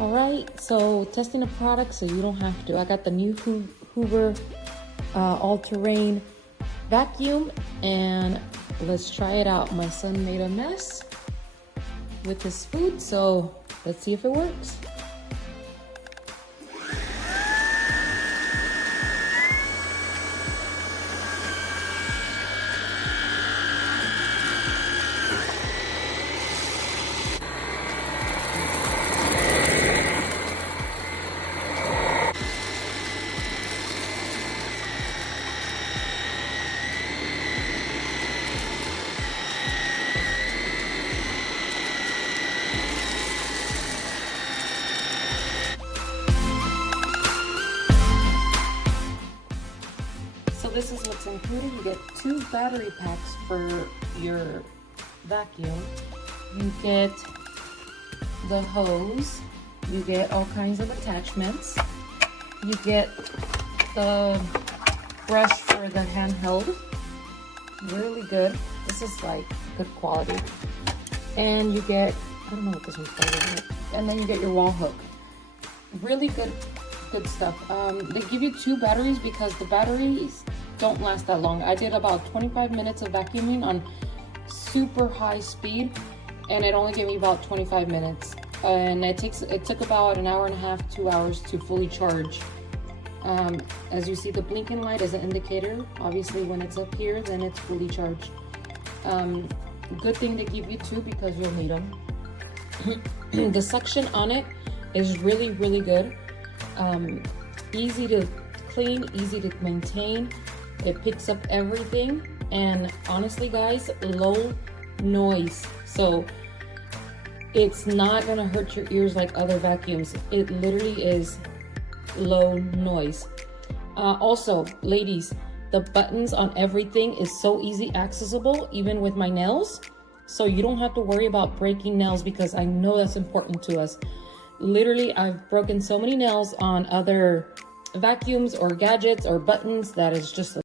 All right, so testing a product so you don't have to. I got the new Hoover all-terrain vacuum, and let's try it out. My son made a mess with his food, so let's see if it works. So this is what's included. You get 2 battery packs for your vacuum. You get the hose. You get all kinds of attachments. You get the brush for the handheld. Really good. This is like good quality. And you get, I don't know what this one's called. And then you get your wall hook. Really good stuff. They give you 2 batteries because the batteries don't last that long. I did about 25 minutes of vacuuming on super high speed, and it only gave me about 25 minutes. And it took about an hour and a half, 2 hours to fully charge. As you see, the blinking light is an indicator. Obviously, when it's up here, then it's fully charged. Good thing they give you 2 because you'll need them. The suction on it is really, really good. Easy to clean, easy to maintain. It picks up everything, and honestly guys, low noise, so it's not gonna hurt your ears like other vacuums. It literally is low noise. Also, ladies, the buttons on everything is so easy accessible, even with my nails, so you don't have to worry about breaking nails, because I know that's important to us. Literally, I've broken so many nails on other vacuums or gadgets or buttons that is just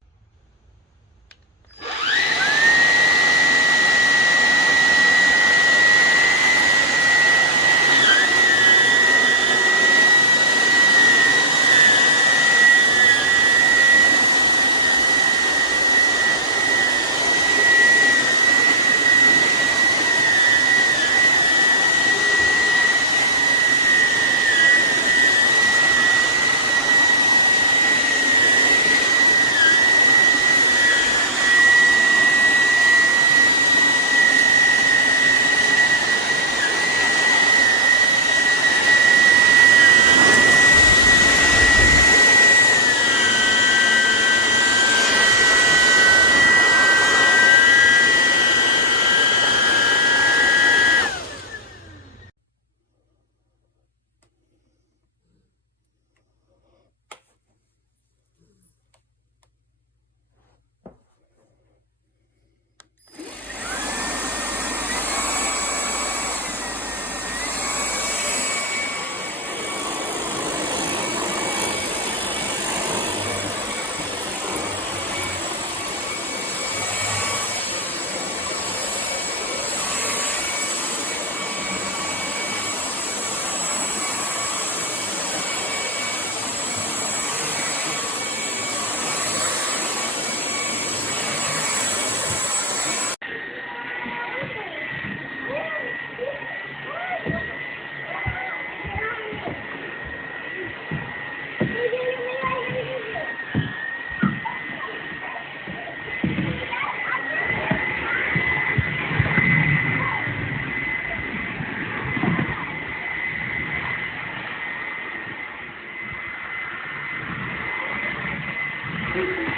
Thank you.